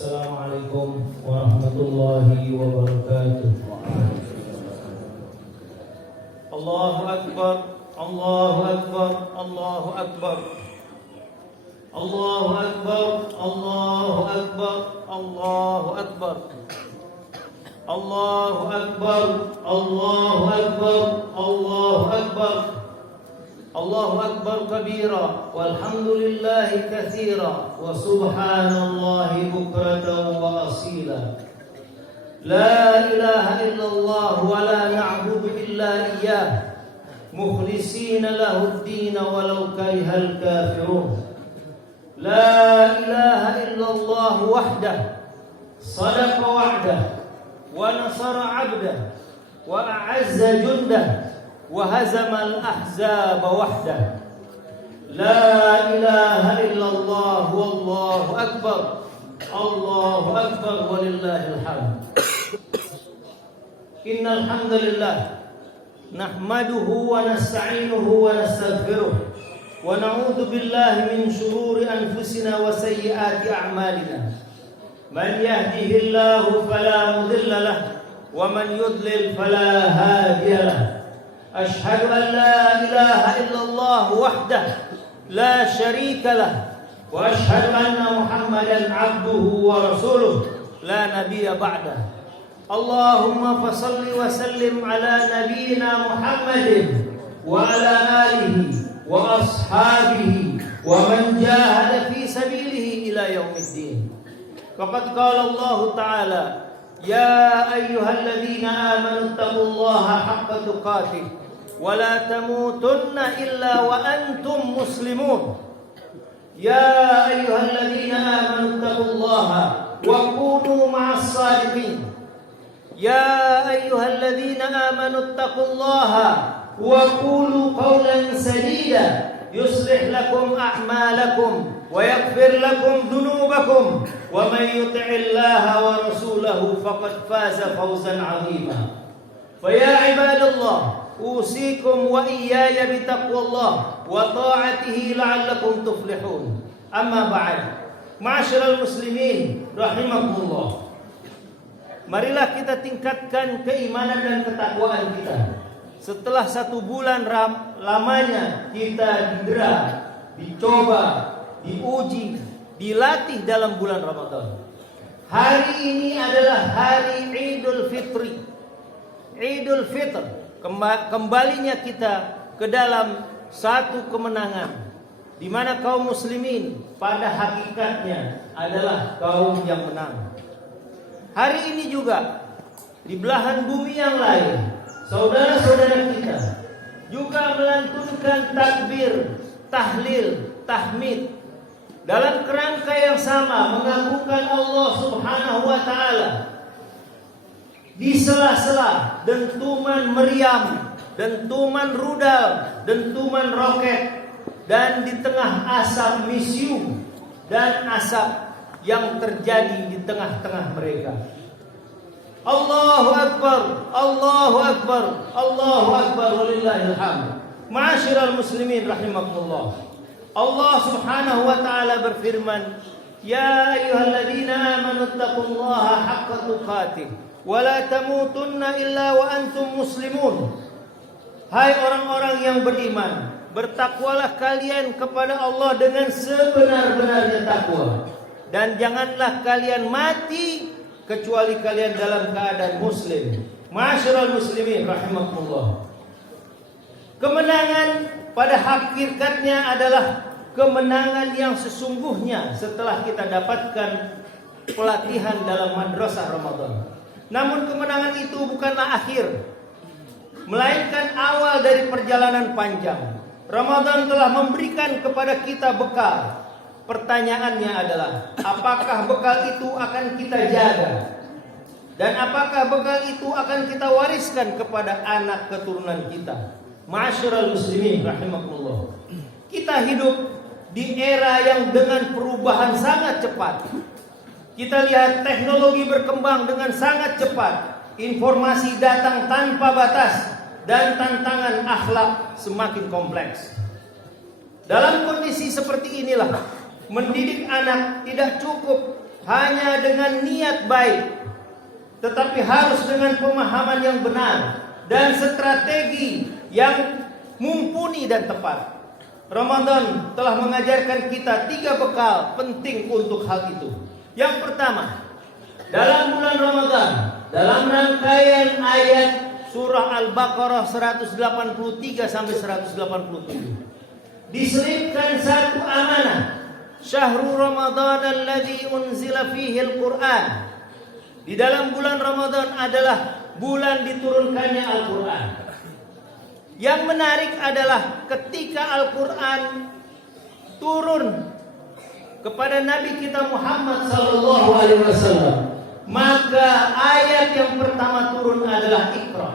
Assalamualaikum warahmatullahi wabarakatuh. Allahu Akbar, Allahu Akbar, Allahu Akbar. Allahu Akbar, Allahu Akbar, Allahu Akbar. Allahu Akbar, Allahu Akbar, Allahu Akbar. Allahu Akbar kabira walhamdulillahi katsira wa subhanallahi bukratan wa asila. La ilaha illallah wa la na'budu illa iyyah mukhlishina lahu ad-din walau karihal kafirun. La ilaha illallah wahdah sadaqa wa'dah wa nasara 'abdah wa a'azza jundah wa hazamal ahzaba wahdah. La ilaha illallah wallahu akbar. Allahu akbar walillahil hamd. Innal hamdalillah nahmaduhu wa nasta'inuhu wa nastaghfiruh wa na'udzu billahi min shururi anfusina wa sayyiati a'malina. Man yahdihillahu fala mudilla lahu wa man yudlil fala hadiya lahu. أشهد أن لا إله إلا الله وحده لا شريك له وأشهد أن محمدا عبده ورسوله لا نبي بعده. اللهم فصل وسلم على نبينا محمد وعلى آله وأصحابه ومن جاهد في سبيله إلى يوم الدين. فقد قال الله تعالى: يا أيها الذين آمنوا اتقوا الله حق تقاته ولا تموتن إلا وأنتم مسلمون. يا أيها الذين آمنوا اتقوا الله وكونوا مع الصادقين. يا أيها الذين آمنوا اتقوا الله وقولوا قولا سديدا يصلح لكم أعمالكم ويغفر لكم ذنوبكم ومن يطع الله ورسوله فقد فاز فوزا عظيما. فيا عباد الله أوصيكم وإياي بتقوى الله وطاعته لعلكم تفلحون. أما بعد، معاشر المسlimin rahimakumullah. Marilah kita tingkatkan keimanan dan ketakwaan kita. Setelah 1 bulan lamanya kita didera, dicoba, diuji, dilatih dalam bulan Ramadan. Hari ini adalah hari Idul Fitri. Idul Fitr, kembalinya kita ke dalam satu kemenangan, di mana kaum muslimin pada hakikatnya adalah kaum yang menang. Hari ini juga di belahan bumi yang lain, saudara-saudara kita juga melantunkan takbir, tahlil, tahmid dalam kerangka yang sama, mengagungkan Allah Subhanahu wa taala. Di sela-sela dentuman meriam, dentuman rudal, dentuman roket, dan di tengah asap misium dan asap yang terjadi di tengah-tengah mereka. Allahu Akbar, Allahu Akbar, Allahu Akbar walillahil hamd. Ma'asyiral muslimin rahimakumullah. Allah Subhanahu wa taala berfirman, "Ya ayyuhalladzina amanu taqullaha haqqa tuqatih wa la tamutunna illa wa antum muslimun." Hai orang-orang yang beriman, bertakwalah kalian kepada Allah dengan sebenar-benarnya takwa, dan janganlah kalian mati kecuali kalian dalam keadaan muslim. Ma'asyiral muslimin rahimakumullah. Kemenangan pada hakikatnya adalah kemenangan yang sesungguhnya setelah kita dapatkan pelatihan dalam madrasah Ramadan. Namun kemenangan itu bukanlah akhir, melainkan awal dari perjalanan panjang. Ramadan telah memberikan kepada kita bekal. Pertanyaannya adalah, apakah bekal itu akan kita jaga? Dan apakah bekal itu akan kita wariskan kepada anak keturunan kita? Ma'asyiral muslimin rahimakumullah. Kita hidup di era yang dengan perubahan sangat cepat. Kita lihat teknologi berkembang dengan sangat cepat, informasi datang tanpa batas, dan tantangan akhlak semakin kompleks. Dalam kondisi seperti inilah, mendidik anak tidak cukup hanya dengan niat baik, tetapi harus dengan pemahaman yang benar dan strategi yang mumpuni dan tepat. Ramadan telah mengajarkan kita 3 bekal penting untuk hal itu. Yang pertama, dalam bulan Ramadan, dalam rangkaian ayat surah Al-Baqarah 183 sampai 187, diselipkan satu amanah. Syahrul Ramadan alladzi unzila fihi al-Qur'an. Di dalam bulan Ramadan adalah bulan diturunkannya Al-Qur'an. Yang menarik adalah ketika Al-Qur'an turun kepada Nabi kita Muhammad sallallahu alaihi wasallam, maka ayat yang pertama turun adalah Iqra.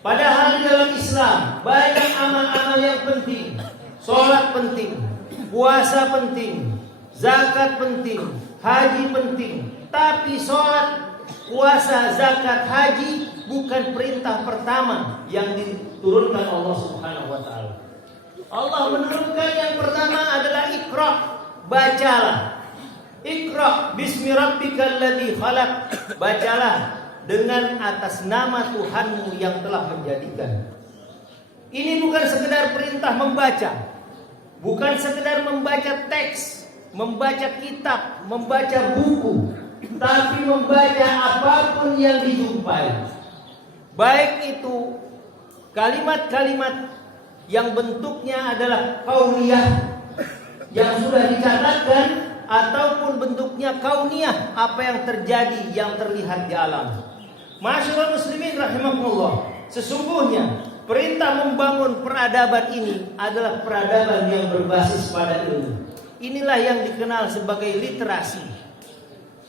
Padahal di dalam Islam banyak amal-amal yang penting. Sholat penting, puasa penting, zakat penting, haji penting. Tapi sholat, puasa, zakat, haji bukan perintah pertama yang diturunkan Allah Subhanahu wa ta'ala. Allah menurunkan yang pertama adalah Iqra, bacalah. Iqra bismi rabbikal ladzi khalaq. Bacalah dengan atas nama Tuhanmu yang telah menjadikan. Ini bukan sekedar perintah membaca, bukan sekedar membaca teks, membaca kitab, membaca buku, tapi membaca apapun yang dijumpai. Baik itu kalimat-kalimat yang bentuknya adalah qauliyah yang sudah dicatatkan, ataupun bentuknya kauniyah, apa yang terjadi, yang terlihat di alam. Ma'asyiral muslimin rahimakumullah, sesungguhnya perintah membangun peradaban ini adalah peradaban yang berbasis pada ilmu. Inilah yang dikenal sebagai literasi.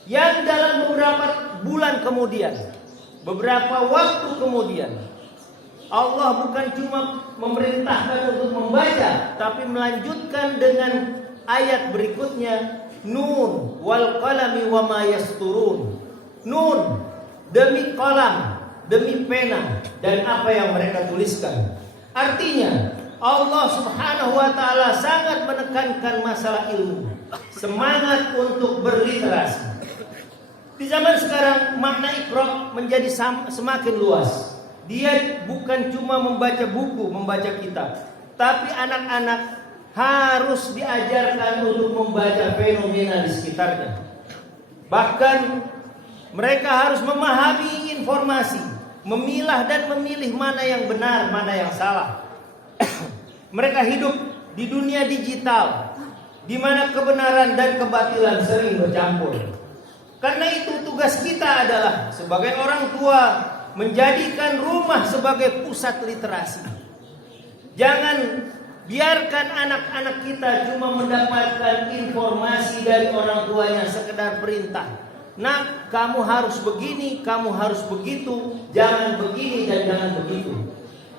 Yang dalam beberapa bulan kemudian, beberapa waktu kemudian, Allah bukan cuma memerintahkan untuk membaca, tapi melanjutkan dengan ayat berikutnya, Nun wal qalami wa ma yasturun. Nun, demi qalam, demi pena, dan apa yang mereka tuliskan. Artinya Allah Subhanahu wa ta'ala sangat menekankan masalah ilmu, semangat untuk berliterasi. Di zaman sekarang makna Iqra menjadi semakin luas. Dia bukan cuma membaca buku, membaca kitab, tapi anak-anak harus diajarkan untuk membaca fenomena di sekitarnya. Bahkan mereka harus memahami informasi, memilah dan memilih mana yang benar, mana yang salah. Mereka hidup di dunia digital, di mana kebenaran dan kebatilan sering bercampur. Karena itu tugas kita adalah sebagai orang tua menjadikan rumah sebagai pusat literasi. Jangan biarkan anak-anak kita cuma mendapatkan informasi dari orang tuanya sekedar perintah. Nak, kamu harus begini, kamu harus begitu, jangan begini dan jangan begitu.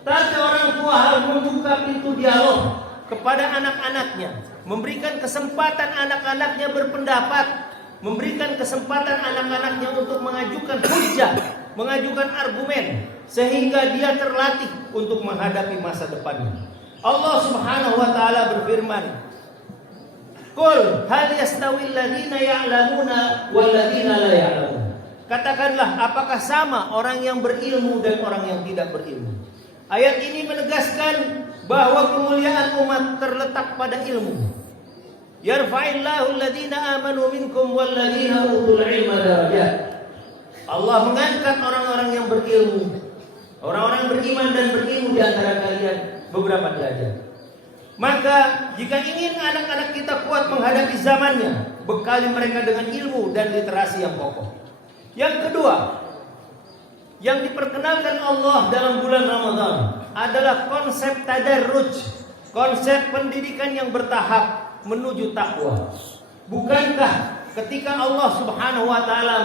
Tapi orang tua harus membuka pintu dialog kepada anak-anaknya, memberikan kesempatan anak-anaknya berpendapat, memberikan kesempatan anak-anaknya untuk mengajukan hujah, mengajukan argumen, sehingga dia terlatih untuk menghadapi masa depannya. Allah Subhanahu wa ta'ala berfirman, Qul hal yastawil ladzina ya'lamuna wal ladzina la ya'lamun. Katakanlah, apakah sama orang yang berilmu dan orang yang tidak berilmu? Ayat ini menegaskan bahwa kemuliaan umat terletak pada ilmu. Yarfa'illahu alladzina amanu minkum wal ladzina utul ilma darajat. Allah mengangkat orang-orang yang berilmu, orang-orang beriman dan berilmu di antara kalian beberapa derajat. Maka jika ingin anak-anak kita kuat menghadapi zamannya, bekali mereka dengan ilmu dan literasi yang kokoh. Yang kedua, yang diperkenalkan Allah dalam bulan Ramadan adalah konsep tadarruj, konsep pendidikan yang bertahap menuju takwa. Bukankah ketika Allah Subhanahu wa ta'ala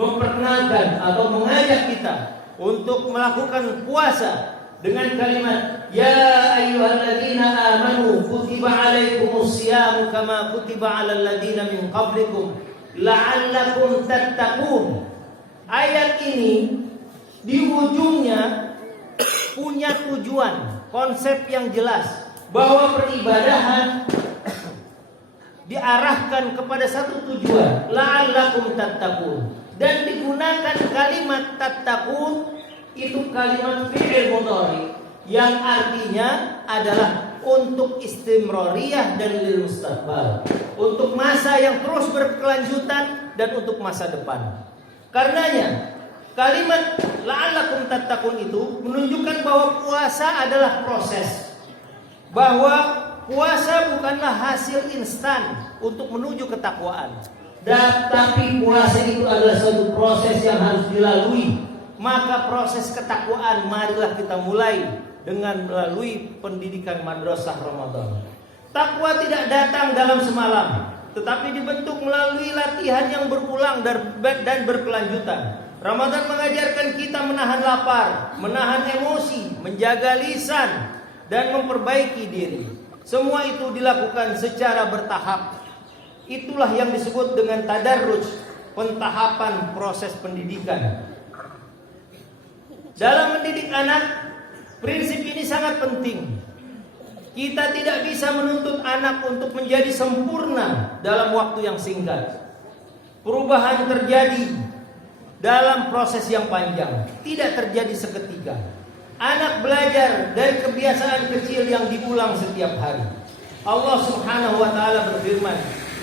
memperkenalkan atau mengajak kita untuk melakukan puasa dengan kalimat ya ayyuhalladzina amanu kutiba alaikumus siyam kama kutiba alal ladzina min qablikum la'allakum tattaqun. Ayat ini di ujungnya punya tujuan, konsep yang jelas bahwa peribadahan diarahkan kepada satu tujuan, la'allakum tattaqun. Dan digunakan kalimat tattaqun itu kalimat fi'il mudhari yang artinya adalah untuk istimrariyah dan lil mustaqbal, untuk masa yang terus berkelanjutan dan untuk masa depan. Karenanya kalimat la'allakum tattaqun itu menunjukkan bahwa puasa adalah proses, bahwa puasa bukanlah hasil instan untuk menuju ketakwaan. Tapi puasa itu adalah suatu proses yang harus dilalui. Maka proses ketakwaan marilah kita mulai dengan melalui pendidikan madrasah Ramadan. Takwa tidak datang dalam semalam, tetapi dibentuk melalui latihan yang berulang dan berkelanjutan. Ramadan mengajarkan kita menahan lapar, menahan emosi, menjaga lisan, dan memperbaiki diri. Semua itu dilakukan secara bertahap. Itulah yang disebut dengan tadarruj, pentahapan proses pendidikan. Dalam mendidik anak, prinsip ini sangat penting. Kita tidak bisa menuntut anak untuk menjadi sempurna dalam waktu yang singkat. Perubahan terjadi dalam proses yang panjang, tidak terjadi seketika. Anak belajar dari kebiasaan kecil yang diulang setiap hari. Allah Subhanahu wa taala berfirman,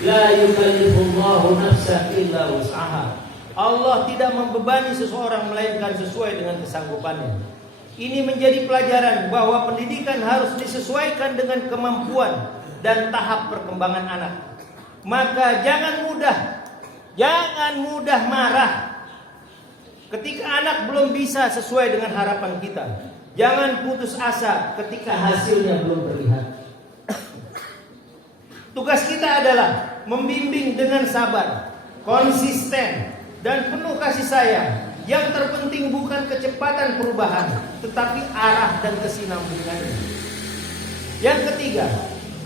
la yukallifullahu nafsan illa wus'aha. Allah tidak membebani seseorang melainkan sesuai dengan kesanggupannya. Ini menjadi pelajaran bahwa pendidikan harus disesuaikan dengan kemampuan dan tahap perkembangan anak. Maka jangan mudah marah ketika anak belum bisa sesuai dengan harapan kita. Jangan putus asa ketika hasilnya belum terlihat. Tugas kita adalah membimbing dengan sabar, konsisten, dan penuh kasih sayang. Yang terpenting bukan kecepatan perubahan, tetapi arah dan kesinambungannya. Yang ketiga,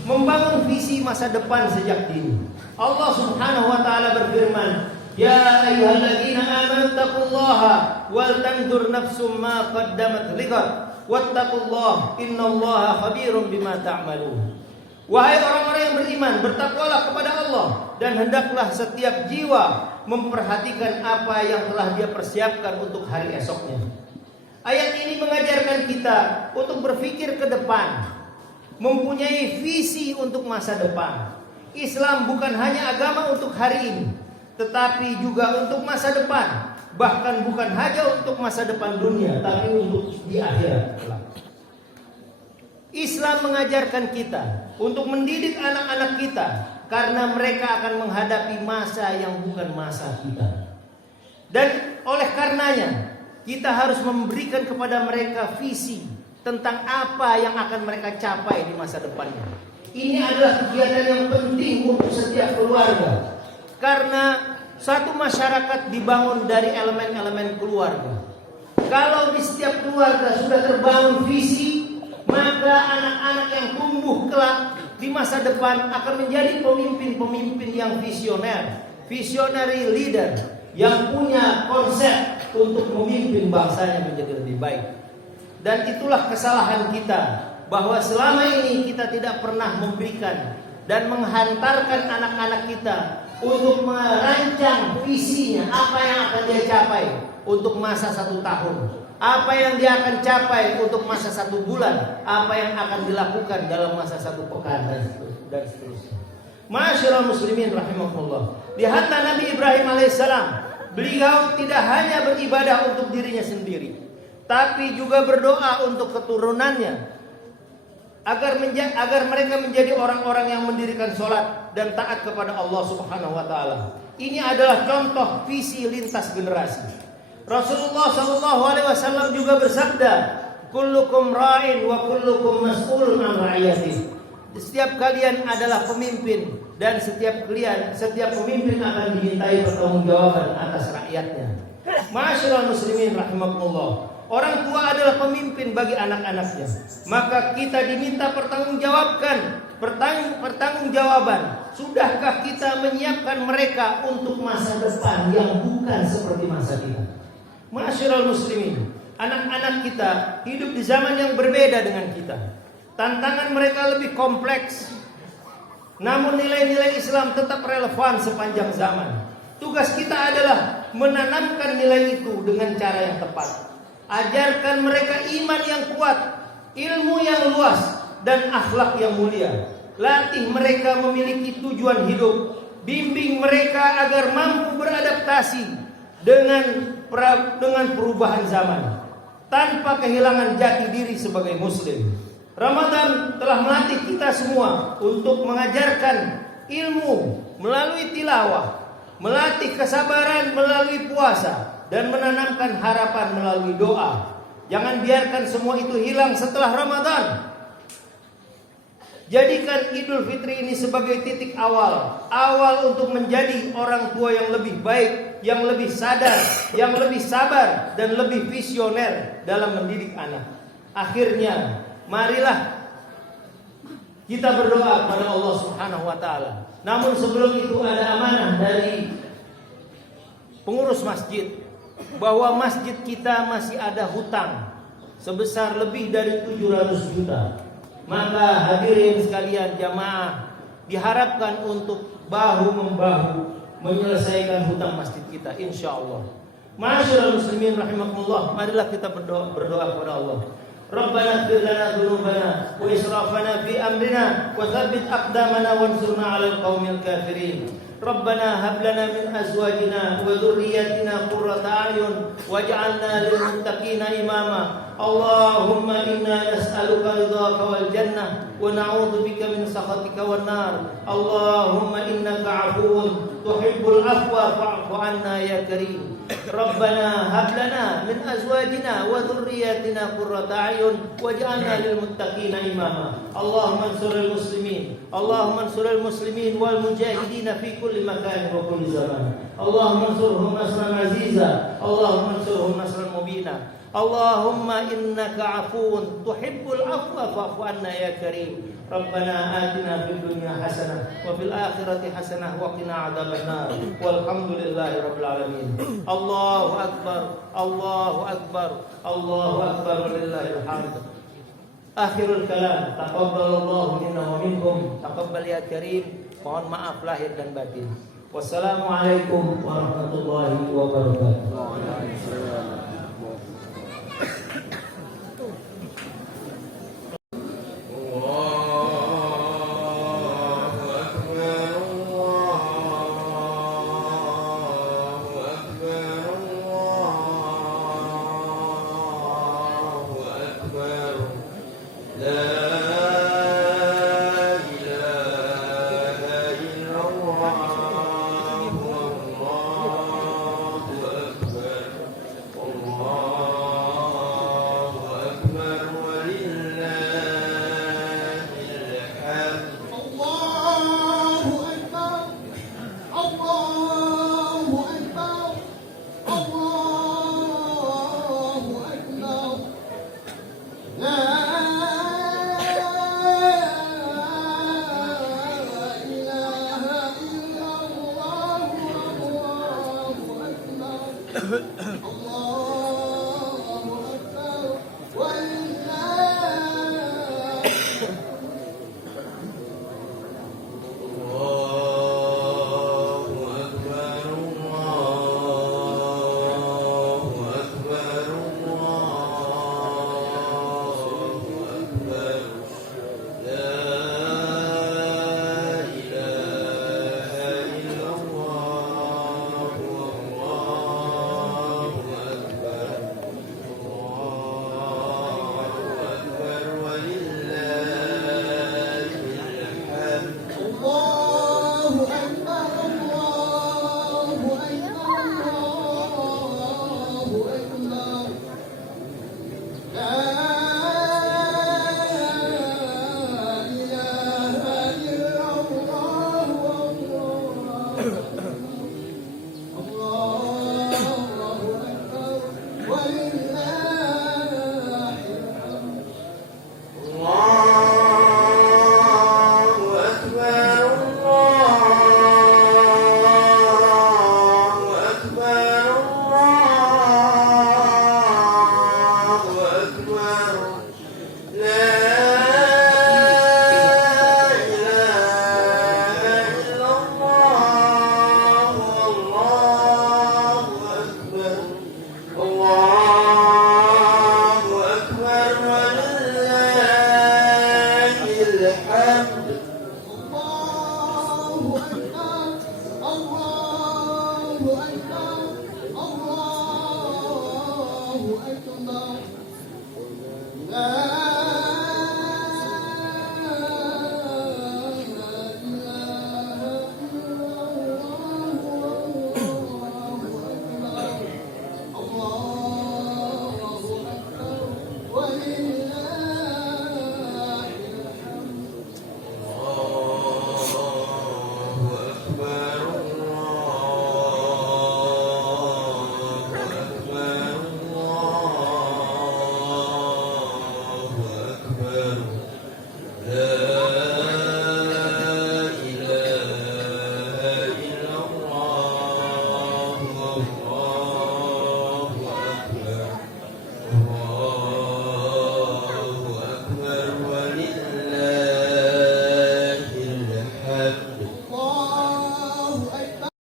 membangun visi masa depan sejak dini. Allah Subhanahu wa taala berfirman, ya ayyuhalladzina amanu taqullaha wal tanzur nafsum ma qaddamat lighad wattaqullaha innallaha khabirum bima ta'malun. Wahai orang-orang yang beriman, bertakwalah kepada Allah dan hendaklah setiap jiwa memperhatikan apa yang telah dia persiapkan untuk hari esoknya. Ayat ini mengajarkan kita untuk berpikir ke depan, mempunyai visi untuk masa depan. Islam bukan hanya agama untuk hari ini, tetapi juga untuk masa depan. Bahkan bukan hanya untuk masa depan dunia, tapi untuk di akhirat kelak. Islam mengajarkan kita untuk mendidik anak-anak kita, karena mereka akan menghadapi masa yang bukan masa kita. Dan oleh karenanya kita harus memberikan kepada mereka visi tentang apa yang akan mereka capai di masa depannya. Ini adalah kegiatan yang penting untuk setiap keluarga, karena satu masyarakat dibangun dari elemen-elemen keluarga. Kalau di setiap keluarga sudah terbangun visi, maka anak-anak yang tumbuh kelak di masa depan akan menjadi pemimpin-pemimpin yang visioner, visionary leader, yang punya konsep untuk memimpin bangsanya menjadi lebih baik. Dan itulah kesalahan kita, bahwa selama ini kita tidak pernah memberikan dan menghantarkan anak-anak kita untuk merancang visinya, apa yang akan dia capai untuk masa 1 tahun, apa yang dia akan capai untuk masa 1 bulan, apa yang akan dilakukan dalam masa 1 pekan, dan seterusnya. Ma'asyiral muslimin rahimakumullah. Lihat Nabi Ibrahim alaihissalam, beliau tidak hanya beribadah untuk dirinya sendiri, tapi juga berdoa untuk keturunannya, agar mereka menjadi orang-orang yang mendirikan sholat dan taat kepada Allah Subhanahu wa taala. Ini adalah contoh visi lintas generasi. Rasulullah SAW juga bersabda, kullukum ra'in wa kullukum mas'ulun an ra'iyatihi. Setiap kalian adalah pemimpin, dan setiap pemimpin akan dimintai pertanggungjawaban atas rakyatnya. Ma'asyiral muslimin rahimakumullah. Orang tua adalah pemimpin bagi anak-anaknya, maka kita diminta pertanggungjawaban. Sudahkah kita menyiapkan mereka untuk masa depan yang bukan seperti masa kita? Ma'asyiral muslimin, anak-anak kita hidup di zaman yang berbeda dengan kita. Tantangan mereka lebih kompleks. Namun nilai-nilai Islam tetap relevan sepanjang zaman. Tugas kita adalah menanamkan nilai itu dengan cara yang tepat. Ajarkan mereka iman yang kuat, ilmu yang luas, dan akhlak yang mulia. Latih mereka memiliki tujuan hidup. Bimbing mereka agar mampu beradaptasi dengan perubahan zaman tanpa kehilangan jati diri sebagai muslim. Ramadan telah melatih kita semua untuk mengajarkan ilmu melalui tilawah, melatih kesabaran melalui puasa, dan menanamkan harapan melalui doa. Jangan biarkan semua itu hilang setelah Ramadan. Jadikan Idul Fitri ini sebagai titik awal untuk menjadi orang tua yang lebih baik, yang lebih sadar, yang lebih sabar, dan lebih visioner dalam mendidik anak. Akhirnya, marilah kita berdoa kepada Allah Subhanahu wa taala. Namun sebelum itu ada amanah dari pengurus masjid bahwa masjid kita masih ada hutang sebesar lebih dari 700 juta. Maka hadirin sekalian jamaah diharapkan untuk bahu-membahu menyelesaikan hutang masjid kita insyaallah. Ma'asyiral muslimin rahimakumullah, marilah kita berdoa kepada Allah. Rabbana ighfir lana dzunubana wa israfana fi amrina wa tsabbit aqdamana wansurna 'alal qaumil kafirin. Rabbana hab lana min azwajina wa dhurriyyatina qurrata a'yun waj'alna lil muttaqina imama. Allahumma inna nas'aluka ridhaka wal jannah wa na'udzu bika min sakhatika wan nar. Allahumma innaka 'afuwun tuhibbul 'afwa fa'fu 'anna ya karim. Rabbana hab lana min azwajina wa dhurriyyatina qurrata a'yun waj'alna lil muttaqina imama. Allahumma ansuril muslimin, Allahumma ansuril muslimin wal mujahidin fi kulli makan wa kulli zaman. Allahumma ansurhum nasran aziza, Allahumma ansurhum nasran mubina. Allahumma innaka 'afuwun tuhibbul 'afwa fa'fu 'anna ya karim. Rabbana atina fid dunya hasanah wa fil akhirati hasanah wa qina 'adzabannar. Walhamdulillahi rabbil alamin. Allahu akbar, Allahu akbar, Allahu akbar, walillahil hamd. Akhirul kalam, taqabbalallahu minna wa minkum, taqabbal ya karim. Mohon maaf lahir dan batin. Wassalamualaikum warahmatullahi wabarakatuh. لا